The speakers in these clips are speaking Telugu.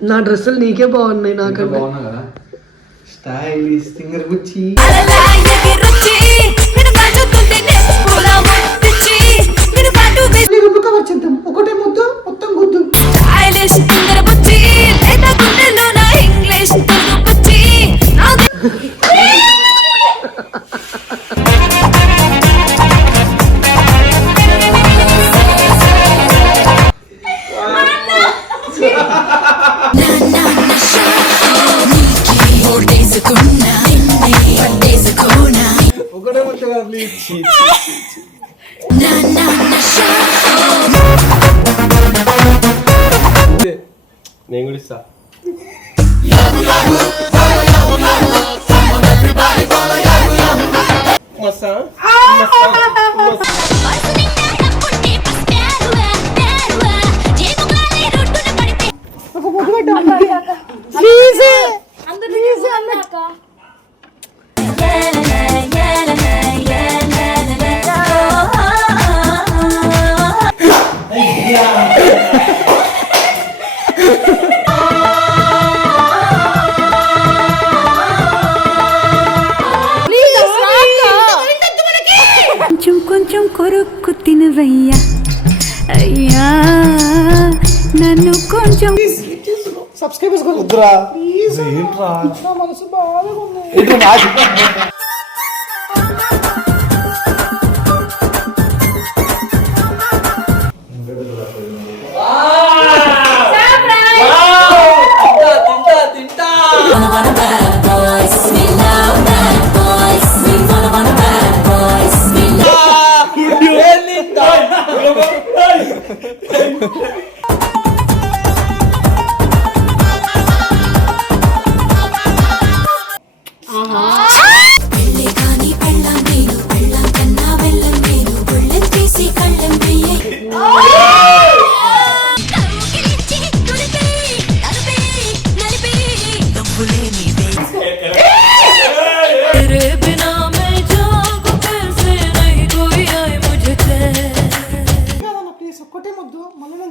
నా డ్రెస్సులు నీకే బాగున్నాయి. నాకంటే బాగున్నా కదా. స్టైలిష్ సింగర్ గుచ్చి వచ్చేద్దాం. ఒకటే ముద్దు మొత్తం గుద్దు. ఒకటే ముద్దు కదా ప్లీజ్. నేను కూడా ఇస్తా. కొంచెం కొరుక్కు తినవయ్యా అయ్యా నన్ను కొంచెం సబ్స్క్రైబర్స్ వద్దురా. మనసు బాగా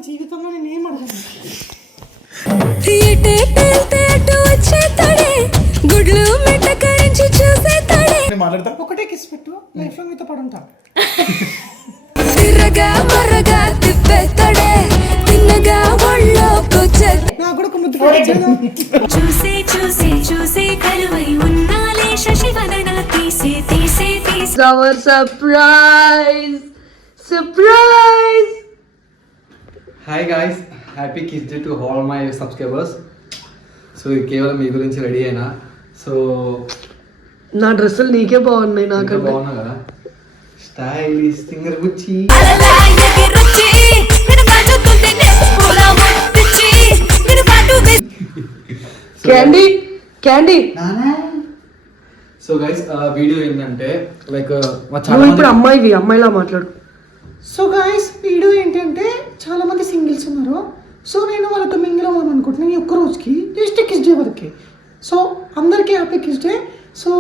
జీవితంలో నేను ఏం అడగను. గుడ్లు మెట్టకరించి చూసేతాడే ఒకటే కిస్ పెట్టు లైఫ్ లో మీతో పడుంటా. తిరగా మరగా తిప్పేతాడే తిన్నగా ఒళ్ళోకొచ్చే నా కూడా ఒక ముద్దు చూసి చూసి చూసి కలువై ఉన్నాలే శశివదన తీసి తీసి తీసి our surprise surprise. Hi guys, happy kiss day to all my subscribers. So ఇది కేవలం మీ గురించి రెడీ అయినా. సో నా డ్రెస్సులు నీకే బాగున్నాయి. నాకంటే బాగున్నా కదా. స్టైలిష్ సింగర్ గుచ్చి candy candy. So guys video ఏంటంటే లైక్ నువ్వు ఇప్పుడు అమ్మాయిలా మాట్లాడు. సో గాయస్ వీడియో ఏంటంటే చాలా మంది సింగిల్స్ ఉన్నారు. సో నేను వాళ్ళతో మింగిల్ అవ్వాలని అనుకుంటున్నాను ఈ ఒక్క రోజుకి జస్ట్ కిస్ డే వరకే. సో అందరికీ హ్యాపీ కిస్ డే. సో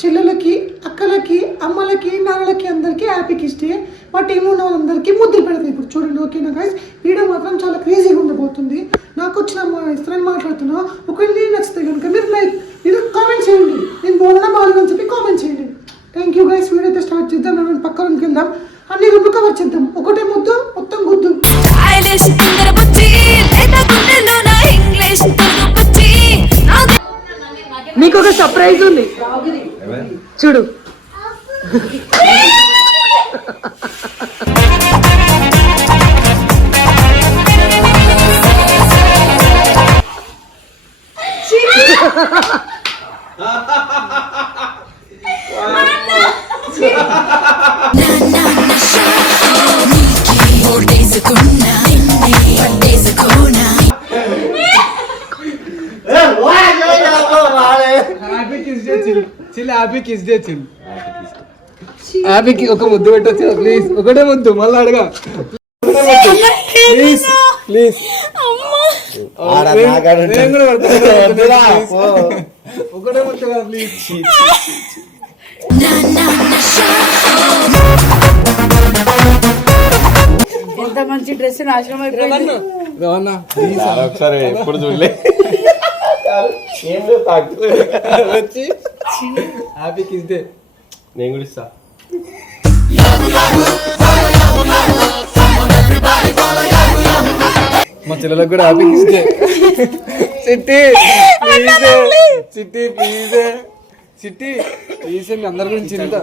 చెల్లెలకి, అక్కలకి, అమ్మలకి, నాన్నలకి అందరికీ హ్యాపీ కిస్ డే. మా టీంలో ఉన్న వాళ్ళందరికీ ముద్దులు పెడతాయి ఇప్పుడు చూడండి. ఓకేనా గైస్, వీడియో మాత్రం చాలా క్రేజీగా ఉండబోతుంది. నాకు వచ్చిన ఇస్తారని మాట్లాడుతున్నా. ఒకవేళ నేను నచ్చితే కనుక మీరు లైక్ మీరు కామెంట్ చేయండి. నేను బాగుందని చెప్పి కామెంట్ చేయండి. Thank you guys. వీడియో అయితే స్టార్ట్ చేద్దాం. మనం పక్క రూమ్కి వెళ్దాం. అన్ని రూపు కవర్ చేద్దాం. ఒకటే ముద్దు మొత్తం గుద్దు. నీకు ఒక సర్ప్రైజ్ ఉంది చూడు. Happy kiss day chill. హ్యాపీకి ఒక ముద్దు పెట్టొచ్చు ప్లీజ్. ఒకటే ముద్దు మళ్ళీ అడగా ప్లీజ్ ప్లీజ్. ఒకటే ముద్దు కదా ప్లీజ్. ఇంత మంచి డ్రెస్ నాశనం అయిపోయింది. రవణ ఒకసారి ఎప్పుడు చూడలే వచ్చి హ్యాపీ కిస్ డే. నేను కూడా ఇస్తా. మా చెల్లెలకు కూడా హ్యాపీ కిస్ డే. చిట్టి చిట్టి ప్లీజ్ చిట్టి ప్లీజ్ మీ అందరి గురించి చింత.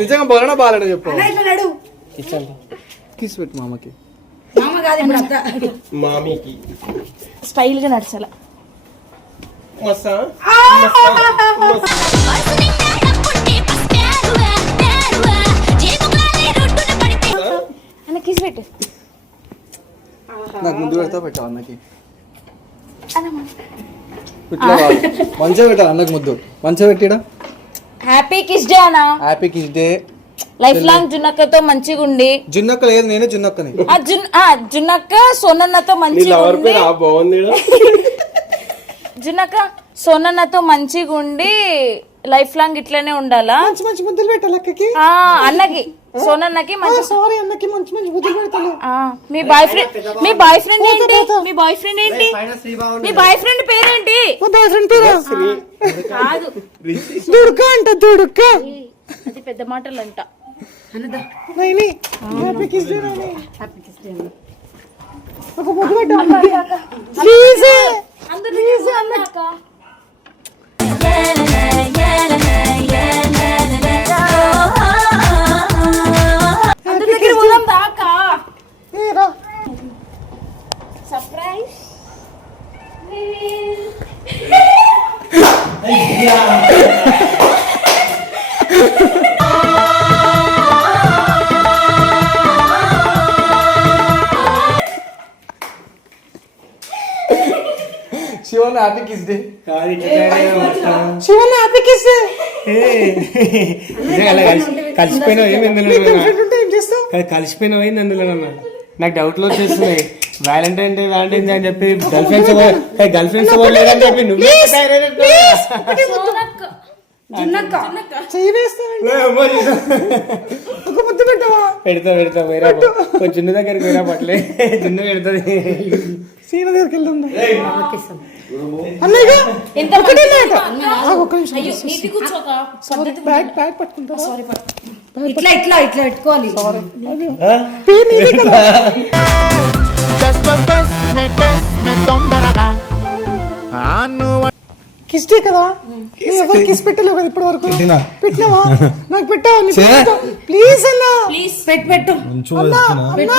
నిజంగా బాగా బాగాలేడు చెప్పు. కిస్ పెట్టు మామకి. మామ కాదు ఇప్పుడు అంతా మామీకి స్టైల్ గా నడిచాల. అన్న కిస్ పెట్టు. నాకు ముందు పెడతా పెట్టావు అన్నకి. మంచిగా పెట్టాలి అన్నకు ముద్దు. మంచిగా పెట్టిడా. హ్యాపీ కిస్ డే అన్న. Happy kiss day. Life long జున్నక్కతో మంచిగా ఉండి. జున్నక్క లేదు, నేనే జున్నక్కని. జున్నక్క సోనన్నతో మంచిగా ఉండి. బాగుంది జున్నక్క సోనన్నతో మంచిగా ఉండి లైఫ్ లాంగ్ ఇట్లనే ఉండాలా. మంచి మంచి ముద్దులు పెట్టాలి అక్కకి. అన్నకి సోనన్నకి మంచి. సారీ అన్నకి మంచి మంచి ముద్దులు పెడతాను. మీ బాయ్ ఫ్రెండ్ ఏంటి? మీ బాయ్ ఫ్రెండ్ ఏంటి? మీ బాయ్ ఫ్రెండ్ పేరేంటి? మా బాయ్ ఫ్రెండ్ పేరు కాదు దుడుక అంట. దుడుక అది పెద్ద మాటలు అంట. Naini happy kiss day Naini. Happy kiss day ఒక ముద్దు పెట్టు ప్లీజ్. ప్లీజ్ అన్నాక అందరి దగ్గర పోదాం దాకా. రా surprise. Shivan happy kiss day. Shivan happy kiss day. కలిసిపోయినావు ఏమైంది? ఏం చేస్తావు? కలిసిపోయినావు ఏంది అందులో? నాకు డౌట్లు వచ్చేస్తున్నాయి. వ్యాలంటైన్ డే అని చెప్పి గర్ల్ ఫ్రెండ్స్ లేదని చెప్పి నువ్వు చెయ్యి వేస్తానండి. ఒక ముద్దు పెట్టవా? పెడతా వేరే జున్ను దగ్గరికి వేరే పట్లే జున్ను పెడుతుంది. సీన దగ్గరికి వెళ్దాం అన్నయ్య. బ్యాగ్ బ్యాగ్ పట్టుకుంటా. ఇట్లా ఇట్లా ఇట్లా పెట్టుకోవాలి. కిస్ డే కదా, నువ్వు ఎవరు కిస్ పెట్టలేవు కదా ఇప్పటి వరకు. పెట్టినావా? నాకు పెట్టావా? ప్లీజ్ అన్నా ప్లీజ్ పెట్టు. అన్నా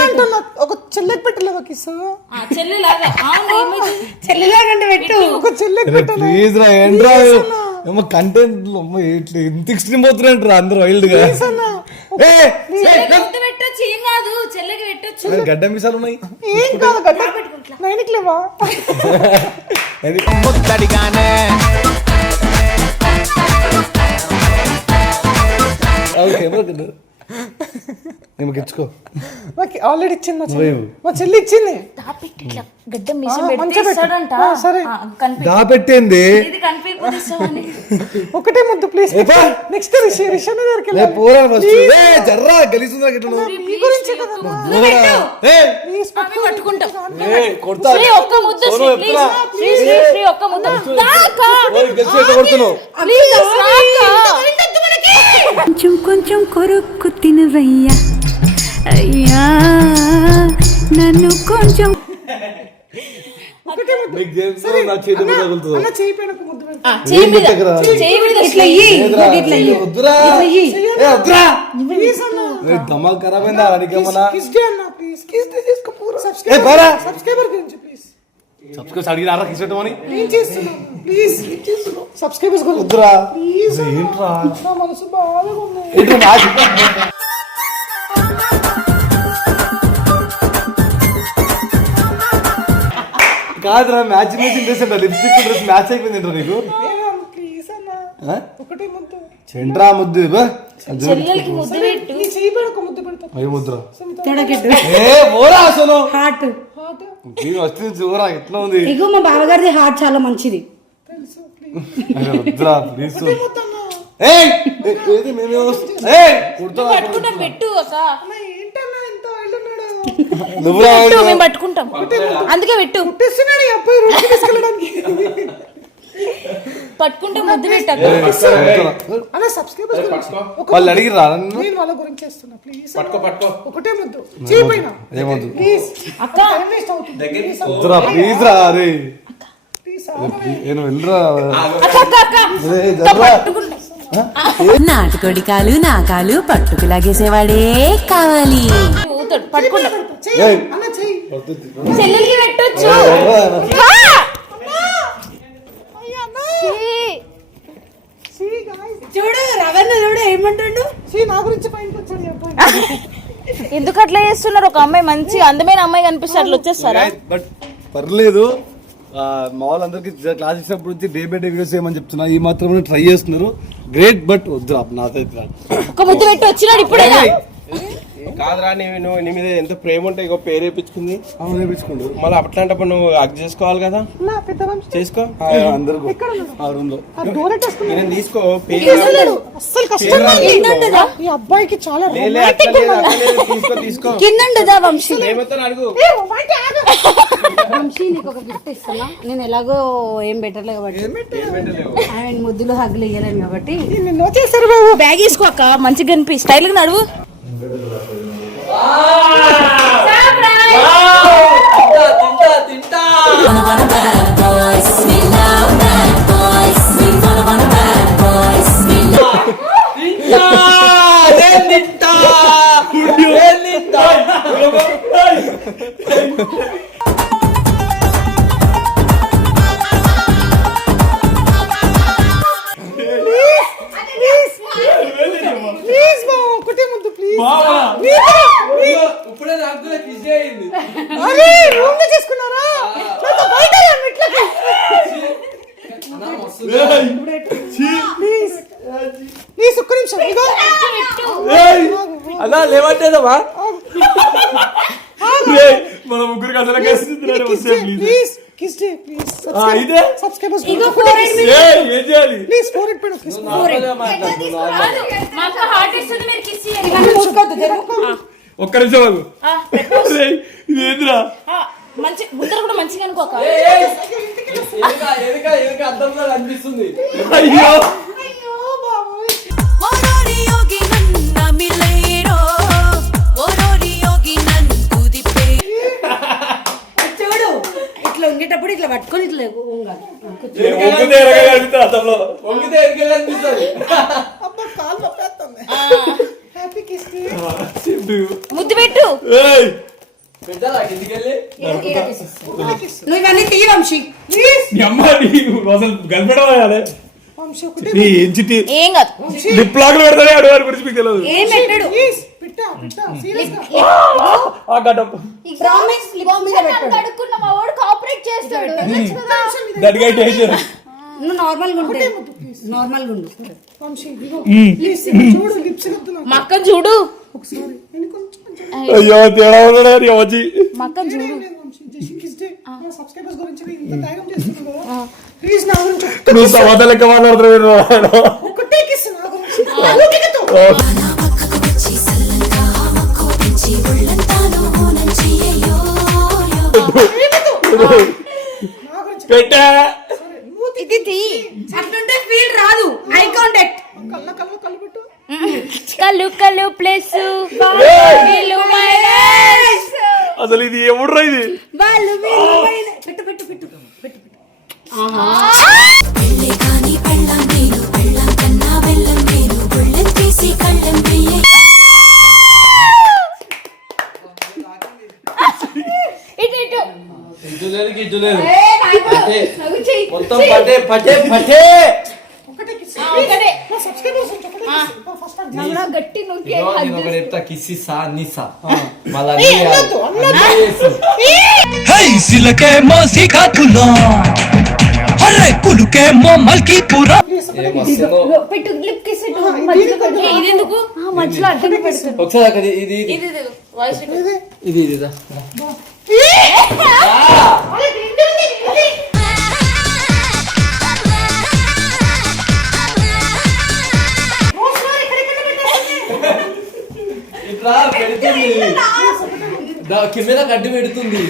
అంటున్నా. ఒక చెల్లెకి పెట్టలేవా కిస్? చెల్లిలాగా చెల్లిలాగంటే పెట్టు. ఒక చెల్లెకి పెట్టు ప్లీజ్ రా. ఏంట్రా ఏమో కంటెంట్ ఎంత ఎక్స్ట్రీమ్ పోతున్నట్టు రా అందరూ వైల్డ్ గా. పెట్టచ్చు ఏం కాదు. చెల్లెకి పెట్టచ్చు. గడ్డ మీసాలు ఉన్నాయి. ఏం కాదు. గడ్డ నైన్కి లేవా? ఇచ్చుకో. నాకు ఆల్రెడీ ఇచ్చింది మా చెల్లి ఇచ్చింది. గడ్డ మీసం పెట్టేస్తాడంట. సరే దాపెట్టింది. ఇది కనిపించకపోతే ఇస్తావని. ఒకటే ముద్దు ప్లీజ్. నెక్స్ట్ రిషన్ దగ్గరికి ఏ పోరా ఫస్ట్. ఏ జర్రా గలీసుందా గిట్ల నువ్వు. మీ గురించి కదా. ఏ అవి పట్టుకుంటాం. ఏ కొడతా. శ్రీ ఒక్క ముద్దు శ్రీ ప్లీజ్. శ్రీ ఒక్క ముద్దు. దాకా ఓయ్ గెలిచి ఎట్లా కొడుతున్నావు? ప్లీజ్ దాకా. కొంచెం కొంచెం కొరుక్కు తినవయ్యా అయ్యా నన్ను కొంచెం. నీకు తెలుసు నా చేతి మీద తగులుతుందో. అన్న చేయి పైన ఒక ముద్దు పెట్టు. చేయి మీద ఇట్లా ఇయ్యి. వద్దురా. ఏ వద్దురా. ప్లీజ్ అన్న. దమాల్ ఖరాబ్ అయిందా అడిగేమన్నా? కిస్ డే అన్న ప్లీజ్. కిస్ డే చేసుకో పూరా. ఏ బారా. సబ్స్క్రైబర్ గురించి ప్లీజ్. సబ్స్క్రైబ్ అడిగినారా కిస్ పెట్టమని? ఏం చేస్తున్నావు? ప్లీజ్ సబ్స్క్రైబర్స్ గురించి వద్దురా. ప్లీజ్. ఏంట్రా నా మనసు బాగా ఉంది. ఏంట్రా మ్యాచ్ కాదురా. మ్యాచ్ డ్రెస్ అంట. లిప్స్టిక్ డ్రెస్ మ్యాచ్ అయిపోయింది నీకు. ప్లీజ్ అన్న ఒకటే ముద్దు. చెంట్రా ముద్దు చెల్లెలకి ముద్దు పెట్టు. నీ చేయి పైన ఒక ముద్దు పెడతా. అయ్యి ముద్ర. తొడకెట్టు. ఏ పోరా అసలు. హార్ట్ వస్తుంది చూరా ఎట్లా ఉంది. ఇగో మా బావగారిది హార్ట్ చాలా మంచిది. తెలుసు ప్లీజ్. వద్దురా ప్లీజ్. పట్టుకుంటాను పెట్టు ఒక. ఏంటన్నా ఇంత ఆయిల్ నువ్వు పెట్టు, మేము పట్టుకుంటాం. అందుకే పెట్టు, తెస్తున్నాడు ఈ అబ్బాయి రోజు తీసుకెళ్ళడానికి. పట్టుకుంటే ముద్దు పెట్టాక అలా సబ్స్క్రైబర్స్ గురించి వాళ్ళు అడిగి రా నేను వాళ్ళ గురించి చేస్తున్నా. ప్లీజ్ పట్టుకో ఒకటే ముద్దు చేయపోయినా ఏమొద్దు ప్లీజ్. అక్క. టైం వేస్ట్ అవుతుంది. వద్దురా ప్లీజ్ రా అరే ప్లీజ్ నేను వెళ్ళరా అక్క అక్క అక్క అక్క, పట్టుకుంటా. నాటుకోడి కాలు నా కాలు పట్టుకు లాగేసేవాడే కావాలి. ఊతాడు, పట్టుకుంటా. ఏయ్. అన్న చెయ్యి. చెల్లెలికి పెట్టొచ్చు. చూడు రవణ చూడు ఏమంటాడు. నా గురించి పైనకి వచ్చాడు ఈ అబ్బాయి. ఎందుకు అట్లా చేస్తున్నారు? ఒక అమ్మాయి మంచి అందమైన అమ్మాయి కనిపిస్తే అట్లా వచ్చేస్తారా? బట్ పర్లేదు మా వాళ్ళందరికీ క్లాస్ ఇచ్చినప్పుడు నుంచి డే బై డే వీడియోస్ చేయమని చెప్తున్నా. ఈ మాత్రం ట్రై చేస్తున్నారు. గ్రేట్ బట్ వద్దు నాకైతే ఒక ముద్దు పెట్టి వచ్చినాడు ఇప్పుడే. కాదురా, నువ్వు నీ మీద ఎంత ప్రేమ ఉంటే ఇగో పేరు వేయించుకుంది. అవును వేపించుకోండు. మళ్ళీ అట్లాంటప్పుడు నువ్వు అగ్ చేసుకోవాలి కదా, నా పెద్ద వంశీ చేసుకో. అందరికీ ఆ రూమ్ లో ఆ డోరెట్ వేసుకున్నాడు. నేను తీసుకో అస్సలు కష్టంగా ఉంది. ఈ అబ్బాయికి చాలా తీసుకో కిందండదా వంశీ. ఏమవుతాను అడుగు. వంశీ నీకు ఒక గిఫ్ట్ ఇస్తున్నా. నేను ఎలాగో ఏం పెట్టలేదు కాబట్టి ఆయన ముద్దులు హగ్గులు ఇయ్యలేను కాబట్టి నిన్ను చేశారు బాబు. బ్యాగ్ వేసుకో అక్క, మంచిగా కనిపి స్టైల్ గా నడువు. ప్లీజ్ బాబు ఒకటే ముద్దు ప్లీజ్. ఇప్పుడే నాకు కూడా కిస్ అయింది. అరే రూమ్ లో చేసుకున్నారా? నాతో బయట రా మెట్లకి. ప్లీజ్ ప్లీజ్ ఒక్క నిమిషం. ఇగో అలా లేవంటేదమ్మా. మన ముగ్గురికి అసలు ప్లీజ్ కిస్ డే ప్లీజ్. ఇదే సబ్స్క్రైబర్స్ ఏం చేయాలి? ప్లీజ్ ఫోర్హెడ్ పైన కిస్. మాకు హార్ట్ ఇస్తుంది, మీరు కిస్ చేయాలి. ఒక్క నిమిషం బాబు. ఇది ఏంద్రా? మంచి ముందర కూడా మంచిగా అనుకోక. అర్థంలో అనిపిస్తుంది. అయ్యో బాబు. చూడు ఇట్లా ఉంగేటప్పుడు ఇట్లా పట్టుకొని ఇట్లా ఉంగాలి. అర్థంలో వంగితే అనిపిస్తుంది. అబ్బా కాల్ నొప్పేస్తుంది. Happy kiss day. ముద్దు పెట్టు. నువ్వు ఇవన్నీ తీయ వంశీ. అసలు గల్పెడాలి. వంశీ ఒకటే ఏం కాదు. లిప్ లాక్ పెడతానే అడవారి గురించి మీకు తెలియదు. ఏం పెట్టాడు. ప్లీజ్ పిట్టా పిట్టా సీరియస్ గా. ఆ గడ్డం ప్రామిస్ లిప్స్ మీద పెట్టాడు. అడుక్కున్న మా వాడు కోఆపరేట్ చేస్తాడు. గట్టిగా టేషన్. నువ్వు నార్మల్ గా ఉంటే నార్మల్ గా ఉండు. వంశీ ఇదిగో ప్లీజ్ చూడు లిప్స్ కడుతున్నా. మా అక్కని చూడు. ఒకసారి నేను కొంచెం అయ్యో తేడా ఉన్నాడు వచ్చి. మా అక్కని చూడు. Vamsi just kiss day. నా సబ్స్క్రైబర్స్ గురించి ఇంత త్యాగం చేస్తున్నాను కదా. ప్లీజ్ నా గురించి నువ్వు సమాధ లెక్క మాట్లాడుతున్నావు. ఒకటే కిస్ నా గురించి. ఓకేతో పెట్టా ఇది తీ. అట్లుంటే ఫీల్ రాదు. Eye contact. కళ్ళ కళ్ళ కళ్ళు పెట్టు. కళ్ళు కళ్ళు ప్లస్ అసలు ఇది ఎవడ్రా ఇది? వాళ్ళు పెట్టు పెట్టు పెట్టు పెట్టు పెట్టు. ఇటు ఇటు. మొత్తం పటే పటే పటే. ఒకటే కిస్. ఒకటే. నా సబ్స్క్రైబర్స్ ఒకటే కిస్. ఫస్ట్ టైం గట్టి నొక్కి సిలకే మో సిఖా తులా హరే కులుకే మో మల్కి పూరా పెట్టు లిప్ కిస్ ఇటు మధ్యలో పెట్టు. ఇది ఎందుకు? మధ్యలో అడ్డంగా పెడుతుంది. ఒకసారి ఇది ఇది వాయిస్ ఇది ఇది ఇట్లా పెడుతుంది. కెమెరా గడ్డి పెడుతుంది.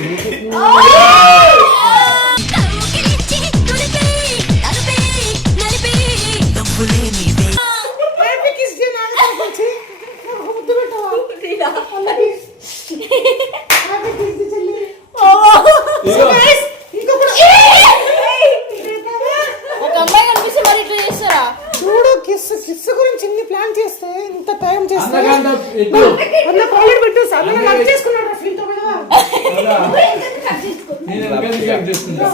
హ్యాపీ కిస్ డే నా గురించి ముద్దు పెట్టవా హ్యాపీ కిస్ డే చెల్లి. ఒక అమ్మాయి కనిపిస్తే మరి ఇట్లా చేస్తారా? చూడు కిస్ కిస్ గురించి ఇన్ని ప్లాన్ చేస్తే ఇంత టైం చేస్తే అన్న కాలేజ్ పెట్టు అన్న లవ్ చేసుకున్నాడు ఫీల్ తో కదా. నేను కట్ చేసుకుంటా.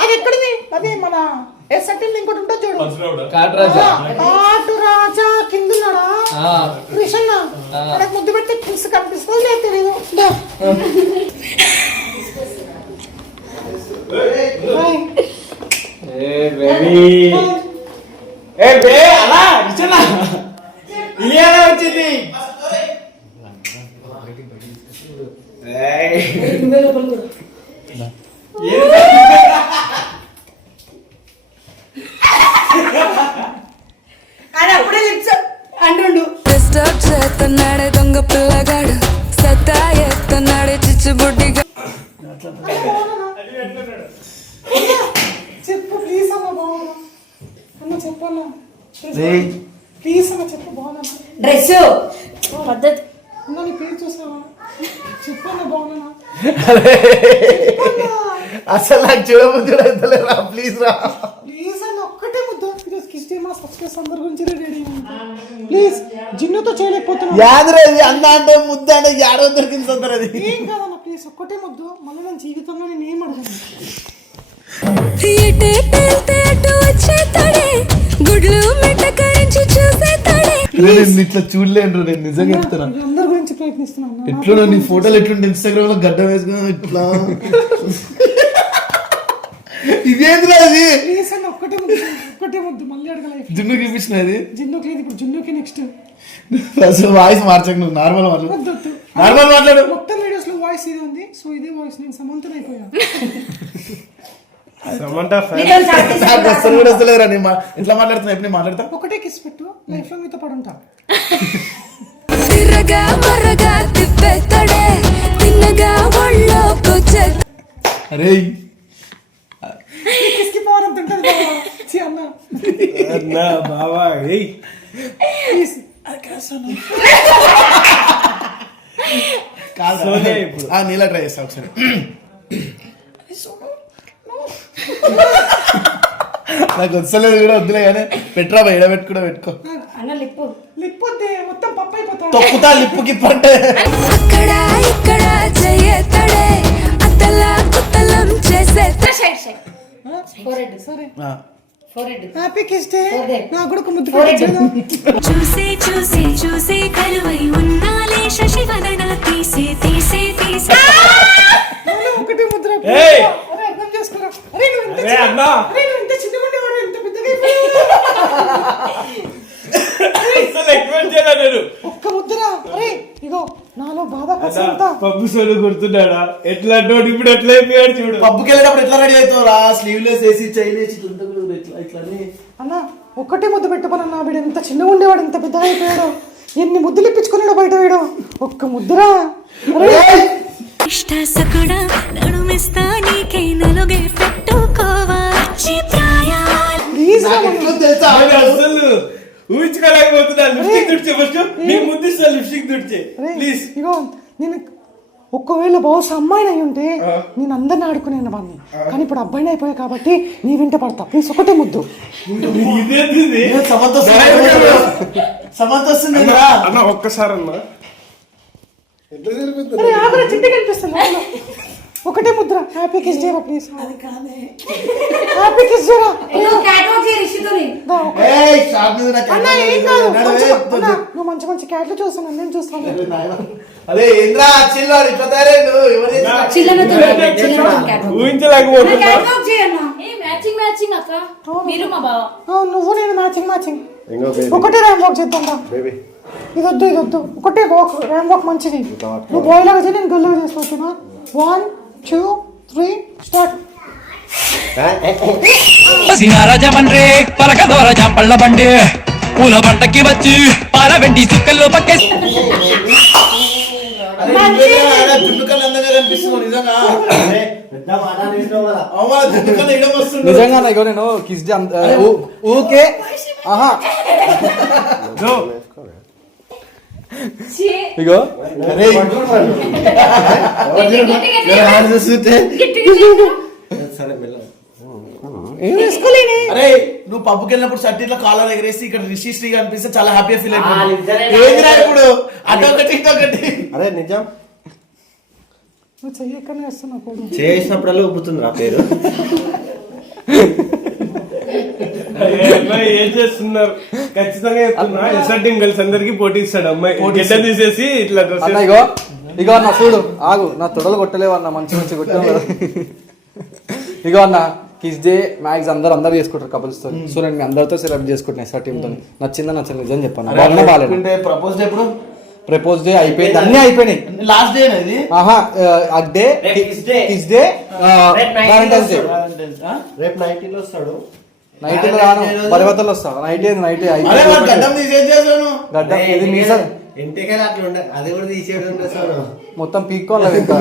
అది ఎక్కడిది? అదే మన సెటిల్ ఇంకోటి ఉంటుంది చూడు. కాటు రాజా. కాటు రాజా కిందున్నాడా కృష్ణ అక్కడ ముద్దు పెడితే కిస్ కనిపిస్తుంది లేదు తెలియదు. వచ్చింది. అని అప్పుడే లిప్స్ అంటుండు. డిస్టర్బ్ చేస్తున్నాడే దొంగ పిల్లగాడు, సత్తా ఎత్తున్నాడే చిచ్చుబుడ్డిగా. చెప్పు ప్లీజ్ అన్న బాగున్నా అన్న చెప్పన్నా ప్లీజ్ అన్న చెప్పు బాగున్నా డ్రెస్ పద్ధతి అన్న నీ పేరు చూసావా చెప్పన్నా బాగున్నా అసలు నాకు చూడబుద్ధి అవుతలేరా ప్లీజ్ రా. ప్లీజ్ అన్న ఒక్కటే ముద్దు ఈరోజు కిస్ డే మా సబ్స్క్రైబర్స్ అందరి గురించి రెడీ ప్లీజ్ జిన్నుతో చేయలేకపోతున్నా. యాదరేది అన్న అంటే ముద్ద అంటే యాడో దొరికింది సొందర అది. ఏం కాదన్న ప్లీజ్ ఒక్కటే ముద్దు మళ్ళీ నా జీవితంలో నేను ఏం అడగను. ఎటే పేల్తే అటు వచ్చేతాడే, గుడ్లు మెట్ట కరించి చూసేతాడే. నేను ఇట్లా చూడలేను, నేను నిజంగా చెప్తున్నా. అందరి గురించి ప్రయత్నిస్తున్నాను. ఎట్లా నీ ఫోటోలు ఎట్లుంటే ఇన్స్టాగ్రామ్ లో గడ్డ వేసుకున్నా ఇట్లా. ఇదేంద్రా అది? ప్లీజ్ అన్న ఒక్కటే ముద్దు మళ్ళీ అడగలేదు. జున్నుకి ఇప్పించిన అది జిన్నుకి లేదు ఇప్పుడు జిన్నుకి నెక్స్ట్ అసలు వాయిస్ మార్చక నువ్వు నార్మల్ మాట్లాడు. వద్దు నార్మల్ మాట్లాడు. మొత్తం వీడియోస్ లో వాయిస్ ఇది ఉంది. సో ఇదే వాయిస్ నేను సమంతన అయిపోయా. నాకు అసలు కూడా వస్తలేదురా. నేను ఎట్లా మాట్లాడుతున్నా ఎప్పుడు నేను మాట్లాడతా. ఒకటే కిస్ పెట్టు లైఫ్ లో మీతో పడుంటా. తిరగా మరగా తిప్పేతాడే, తిన్నగా ఒళ్ళోకొచ్చే. అరే కిస్ కి పవర్ అంత ఉంటుంది అన్న బాబా ప్లీజ్ నీలా ట్రై చేస్తా ఒకసారి. నాకు వస్తలేదు కూడా వద్దులే కానీ పెట్రా బయట పెట్టుకుంటా పెట్టుకో. అన్న లిప్పు లిప్ వద్దే మొత్తం పప్పు అయిపోతా. తొక్కుతా లిప్పుకి పంటే. అక్కడ ఇక్కడ చేయతాడే, అత్తలా కుత్తలం చేసే. సరే ఫోరెడ్ హ్యాపీ కిస్ డే. నా కూడా ఒక ముద్దు చూసి చూసి చూసి కలువై ఉన్నాలే శశివదన, తీసే తీసే తీసే. ఒకటే ముద్ర. అరే అర్థం చేసుకోరా. అరే నువ్వు ఎంత చిన్నగా ఉండేవాడు ఎంత పెద్దగా అయిపోయావు. ఒక్క ముద్ర. అరే ఇగో నాలో బాధ కసంతా. పప్పు సోడు గుర్తున్నాడా? ఎట్లా అంటాడు ఇప్పుడు? ఎట్లా అయిపోయాడు చూడు. పప్పుకి వెళ్ళినప్పుడు ఎట్లా రెడీ అవుతావురా? స్లీవ్లెస్ వేసి చైలేసి ఇట్లా అన్న ఒక్కటే ముద్దు పెట్టుకోనన్నా. వీడు ఎంత చిన్నగా ఉండేవాడు ఎంత పెద్దగా అయిపోయాడు. ఎన్ని ముద్దులు ఇప్పించుకున్నాడు బయట వీడు. ఒక్క ముద్దురా. ఇష్ట సకుడా నడుమిస్తా నీకే నలుగే పెట్టుకోవా ప్లీజ్ అసలు ఊహించుకోలేకపోతున్నా. లిప్స్టిక్ తుడిచే ఫస్ట్ నీకు ముద్దిస్తా. లిప్స్టిక్ తుడిచే ప్లీజ్. ఇగో నేను ఒక్కవేళ బహుశా అమ్మాయిని అయి ఉంటే నేను అందరిని ఆడుకునే వాడిని. కానీ ఇప్పుడు అబ్బాయిని అయిపోయా కాబట్టి నీ వెంట పడతా. ప్లీజ్ ఒకటే ముద్దు. సమంత వస్తుంది అన్న ఒక్కసారి అన్న అరే ఆగరా చిట్టి కనిపిస్తుంది. ఒకటే ముద్ర. హ్యాపీ కిస్ డే రా ప్లీజ్. హ్యాపీ కిస్ డే రా. అన్న ఏం కాదు. అన్న, నువ్వు మంచి మంచి క్యాట్లు చూస్తాను నేను చూస్తాను. అదే ఏంద్రా చిల్లాడు ఇట్లా తయారైండు. ఊహించలేకపోతున్నా. మ్యాచింగ్ అక్క మీరు మా బావ. నువ్వు నేను మ్యాచింగ్. ఒకటే ర్యామ్ వాక్ చేద్దాం. ఇదొద్దు ఒకటే వాక్. ర్యామ్ వాక్ మంచిది. నువ్వు బాయ్ లాగా చేయి, నేను గర్ల్ లాగా చేస్తా. 1 2 3 స్టార్ట్. రాజమండ్రి పలకదోర జాంపళ్ళ బండి పూల పంటకి వచ్చి పాల వెండి చుక్కల్లో పక్కే నిజంగా ఇగో నేను కిస్ డే ఊకే ఆహా ఇగో అరే నువ్వు పబ్కి వెళ్ళినప్పుడు షర్ట్ ఇట్లా కాలర్ ఎగరేసి ఇక్కడ రిషి శ్రీ కనిపిస్తే చాలా హ్యాపీ ఫీల్ అయిపోయింది. ఏందిరా ఇప్పుడు అటొకటి ఇటొకటి. అరే నిజం నువ్వు చెయ్యకనే వేస్తున్నావు. చేసినప్పుడల్లా ఉబ్బుతుంది నా పేరు. ఏం చేస్తున్నారు ఖచ్చితంగా చెప్తున్నా. ఎస్ఆర్టీం గర్ల్స్ అందరికి పోటీ ఇస్తాడు అమ్మాయి గెడ్డ తీసేసి ఇట్లా అన్న ఇగో ఇగో అన్న చూడు ఆగు నా తొడలు కొట్టలేవు అన్న మంచి మంచి కొట్టావు కదా. ఇగో అన్న కిస్ డే మ్యాక్స్ అందరు చేసుకుంటారు కపుల్స్ తో. సో నేను మీ అందరితో సెలబ్రేట్ చేసుకుంటున్నా సార్ టీమ్ తో. నచ్చిందా నచ్చలేదు నిజం చెప్పాను. బాగున్నా బాగాలేదు. ప్రపోజ్ డే ఎప్పుడు? ప్రపోజ్ డే అయిపోయింది, అన్ని అయిపోయినాయి. లాస్ట్ డే ఇది. ఆహా day kiss day Valentine's day. రేపు నైట్ లో వస్తాడు. నైట్ లో రాను పరివర్తనలో వస్తా. నైట్ గడ్డం తీసేసాను. గడ్డం ఇది మీ సార్ ఇంటికెళ్ళి అట్లా ఉండే అది కూడా తీసేయడం మొత్తం పీక్కోవాలి ఇంకా.